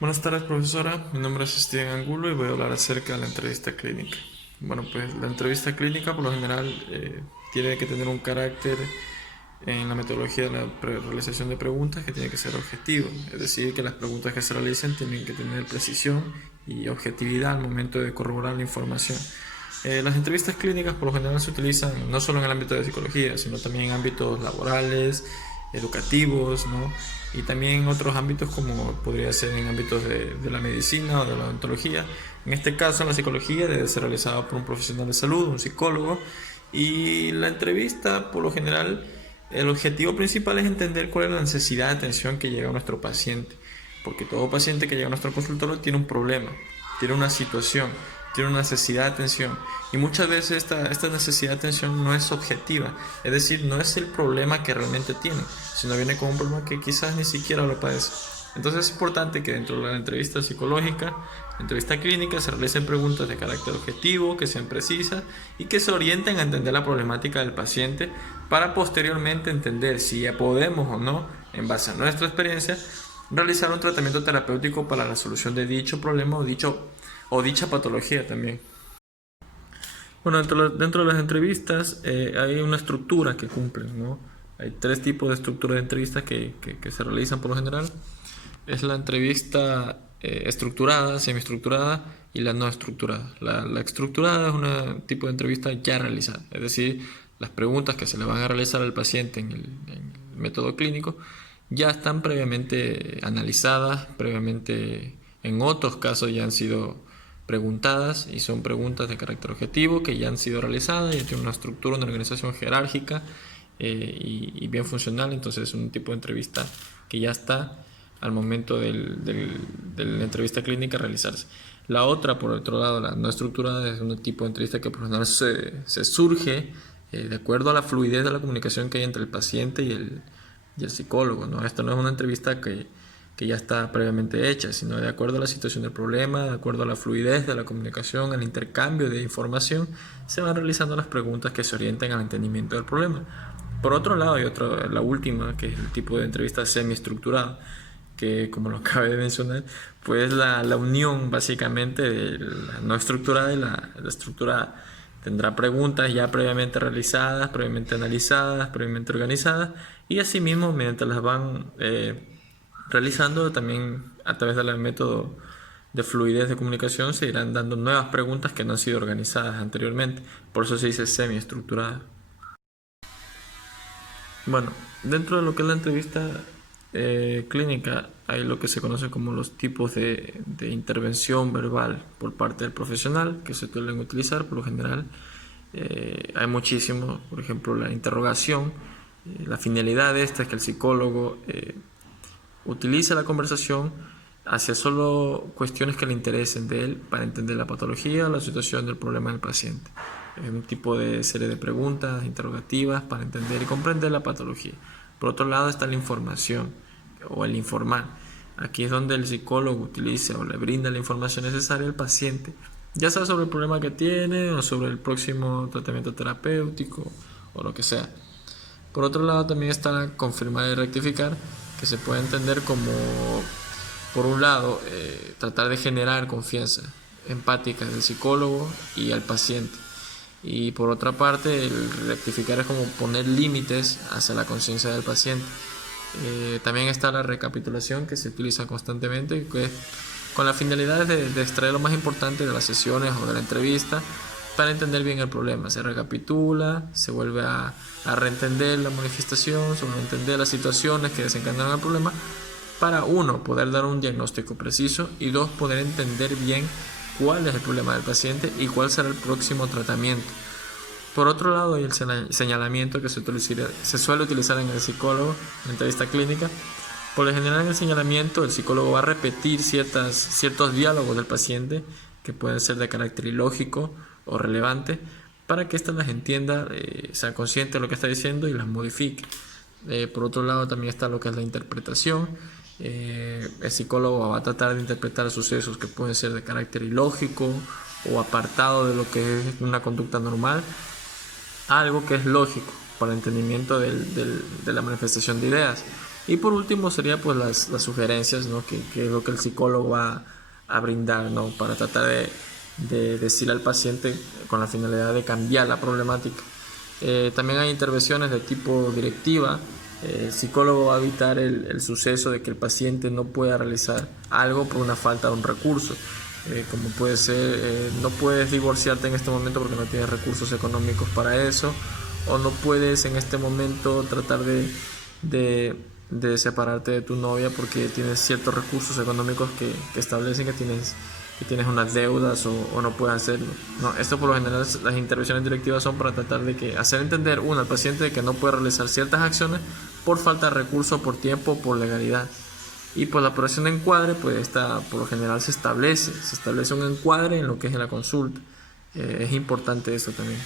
Buenas tardes, profesora. Mi nombre es Steven Angulo y voy a hablar acerca de la entrevista clínica. Bueno, pues la entrevista clínica por lo general tiene que tener un carácter en la metodología de la realización de preguntas que tiene que ser objetivo, es decir, que las preguntas que se realicen tienen que tener precisión y objetividad al momento de corroborar la información. Las entrevistas clínicas por lo general se utilizan no solo en el ámbito de psicología, sino también en ámbitos laborales, educativos, ¿no? Y también en otros ámbitos como podría ser en ámbitos de la medicina o de la odontología. En este caso, en la psicología debe ser realizada por un profesional de salud, un psicólogo, y la entrevista, por lo general, el objetivo principal es entender cuál es la necesidad de atención que llega a nuestro paciente, porque todo paciente que llega a nuestro consultorio tiene un problema, tiene una situación, tiene una necesidad de atención, y muchas veces esta necesidad de atención no es objetiva, es decir, no es el problema que realmente tiene, sino viene con un problema que quizás ni siquiera lo padece. Entonces es importante que dentro de la entrevista psicológica, entrevista clínica, se realicen preguntas de carácter objetivo, que sean precisas y que se orienten a entender la problemática del paciente para posteriormente entender si ya podemos o no, en base a nuestra experiencia, realizar un tratamiento terapéutico para la solución de dicho problema o dicha patología también. Bueno, dentro de las entrevistas hay una estructura que cumplen, ¿no? Hay tres tipos de estructura de entrevistas que se realizan por lo general. Es la entrevista estructurada, semiestructurada y la no estructurada. La estructurada es un tipo de entrevista ya realizada, es decir, las preguntas que se le van a realizar al paciente en el método clínico ya están previamente analizadas, previamente en otros casos ya han sido preguntadas y son preguntas de carácter objetivo que ya han sido realizadas, ya tienen una estructura, una organización jerárquica y bien funcional. Entonces es un tipo de entrevista que ya está al momento de la entrevista clínica realizarse. La otra, por otro lado, la no estructurada, es un tipo de entrevista que por lo general se surge de acuerdo a la fluidez de la comunicación que hay entre el paciente y el psicólogo, ¿no? Esto no es una entrevista que ya está previamente hecha, sino de acuerdo a la situación del problema, de acuerdo a la fluidez de la comunicación, al intercambio de información, se van realizando las preguntas que se orienten al entendimiento del problema. Por otro lado, hay otra, la última, que es el tipo de entrevista semiestructurada, que como lo acabé de mencionar, pues la unión básicamente de la no estructurada y la estructurada. Tendrá preguntas ya previamente realizadas, previamente analizadas, previamente organizadas, y asimismo, mientras las van realizando, también a través del método de fluidez de comunicación se irán dando nuevas preguntas que no han sido organizadas anteriormente. Por eso se dice semiestructurada. Bueno, dentro de lo que es la entrevista clínica hay lo que se conoce como los tipos de intervención verbal por parte del profesional que se suelen utilizar por lo general. Hay muchísimos, por ejemplo, la interrogación. La finalidad de esta es que el psicólogo utilice la conversación hacia solo cuestiones que le interesen de él para entender la patología o la situación del problema del paciente. Es un tipo de serie de preguntas interrogativas para entender y comprender la patología. Por otro lado está la información o el informar. Aquí es donde el psicólogo utiliza o le brinda la información necesaria al paciente, ya sea sobre el problema que tiene o sobre el próximo tratamiento terapéutico o lo que sea. Por otro lado también está confirmar y rectificar, que se puede entender como, por un lado, tratar de generar confianza empática del psicólogo y al paciente. Y por otra parte, el rectificar es como poner límites hacia la conciencia del paciente. También está la recapitulación, que se utiliza constantemente, que es con la finalidad de extraer lo más importante de las sesiones o de la entrevista para entender bien el problema. Se recapitula, se vuelve a reentender la manifestación, se vuelve a entender las situaciones que desencadenan el problema para, uno, poder dar un diagnóstico preciso y dos, poder entender bien cuál es el problema del paciente y cuál será el próximo tratamiento. Por otro lado, hay el señalamiento que se suele utilizar en el psicólogo en entrevista clínica. Por lo general, en el señalamiento, el psicólogo va a repetir ciertos diálogos del paciente que pueden ser de carácter ilógico o relevante para que ésta las entienda, sea consciente de lo que está diciendo y las modifique. Por otro lado, también está lo que es la interpretación. El psicólogo va a tratar de interpretar sucesos que pueden ser de carácter ilógico o apartado de lo que es una conducta normal, algo que es lógico para el entendimiento de la manifestación de ideas. Y por último sería pues las sugerencias, ¿no? que es lo que el psicólogo va a brindar, ¿no? Para tratar de decirle al paciente con la finalidad de cambiar la problemática. También hay intervenciones de tipo directiva. El psicólogo va a evitar el suceso de que el paciente no pueda realizar algo por una falta de un recurso. Como puede ser, no puedes divorciarte en este momento porque no tienes recursos económicos para eso, o no puedes en este momento tratar de separarte de tu novia porque tienes ciertos recursos económicos que establecen que tienes unas deudas o no puedes hacerlo. No, esto por lo general, las intervenciones directivas son para tratar de hacer entender al paciente de que no puede realizar ciertas acciones por falta de recursos, por tiempo, por legalidad. Y pues la aprobación de encuadre, pues esta por lo general se establece un encuadre en lo que es la consulta. Es importante esto también.